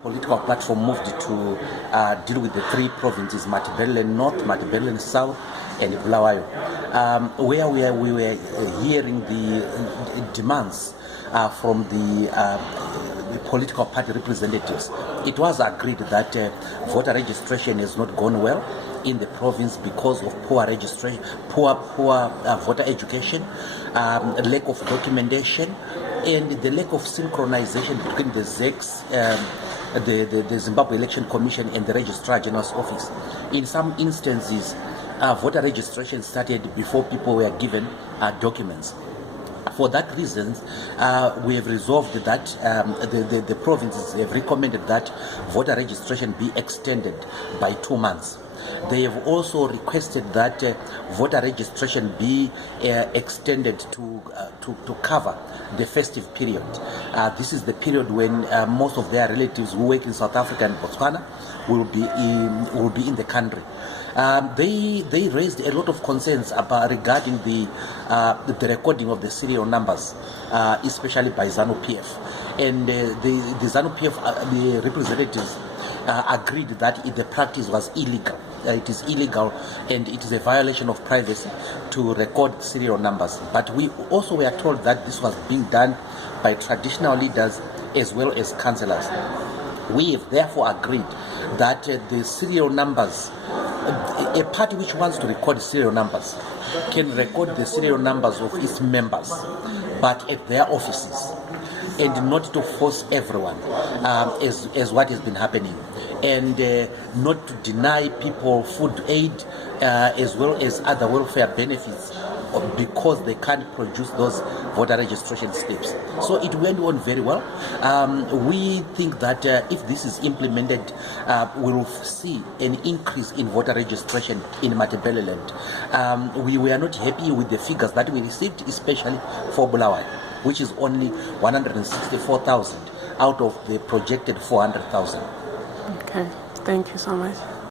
Political platform moved to deal with the three provinces, Matabele North, Matabele South, and Bulawayo, where we were hearing the demands from the political party representatives. It was agreed that voter registration has not gone well in the province because of poor registration, poor voter education, lack of documentation, and the lack of synchronization between the ZECs, the Zimbabwe Election Commission, and the Registrar General's office. In some instances, voter registration started before people were given documents. For that reason, we have resolved that the provinces have recommended that voter registration be extended by 2 months. They have also requested that voter registration be extended to cover the festive period. This is the period when most of their relatives who work in South Africa and Botswana will be in the country. They raised a lot of concerns regarding the recording of the serial numbers, especially by ZANU-PF. And the ZANU-PF, the representatives agreed that the practice was illegal. It is illegal and it is a violation of privacy to record serial numbers. But we also were told that this was being done by traditional leaders as well as councillors. We have therefore agreed that the serial numbers, a party which wants to record serial numbers can record the serial numbers of its members, but at their offices, and not to force everyone, as what has been happening, and not to deny people food aid as well as other welfare benefits because they can't produce those voter registration slips. So it went on very well. We think that if this is implemented, we will see an increase in voter registration in Matabeleland. We were not happy with the figures that we received, especially for Bulawayo, which is only 164,000 out of the projected 400,000. Okay, thank you so much.